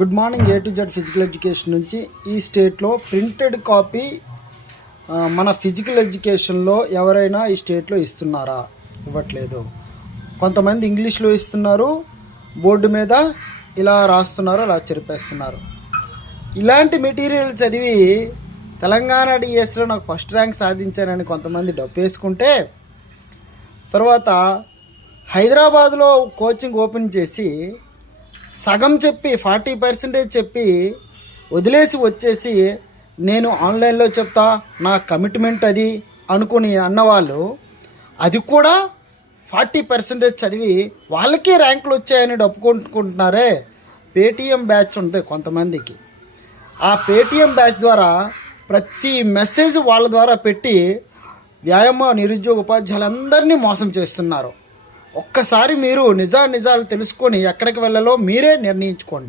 Good morning. A to Z physical education నుంచి ఈ స్టేట్లో ప్రింటెడ్ కాపీ మన ఫిజికల్ ఎడ్యుకేషన్లో ఎవరైనా ఈ స్టేట్లో ఇస్తున్నారా? ఇవ్వట్లేదు. కొంతమంది ఇంగ్లీష్లో ఇస్తున్నారు, బోర్డు మీద ఇలా రాస్తున్నారు, అలా చెరిపేస్తున్నారు. ఇలాంటి మెటీరియల్ చదివి తెలంగాణ డిఎస్లో నాకు ఫస్ట్ ర్యాంక్ సాధించానని కొంతమంది డబ్బేసుకుంటే, తర్వాత హైదరాబాద్లో కోచింగ్ ఓపెన్ చేసి సగం చెప్పి 40% చెప్పి వదిలేసి వచ్చేసి నేను ఆన్లైన్లో చెప్తా, నా కమిట్మెంట్ అది అనుకుని అన్నవాళ్ళు అది కూడా 40% చదివి వాళ్ళకి ర్యాంకులు వచ్చాయని డప్పుకుంటున్నారే. పేటీఎం బ్యాచ్ ఉంది కొంతమందికి. ఆ పేటీఎం బ్యాచ్ ద్వారా ప్రతి మెసేజ్ వాళ్ళ ద్వారా పెట్టి వ్యాయామ నిరుద్యోగ ఉపాధ్యాయులందరినీ మోసం చేస్తున్నారు. ఒక్కసారి మీరు నిజాలు తెలుసుకొని ఎక్కడికి వెళ్ళాలో మీరే నిర్ణయించుకోండి.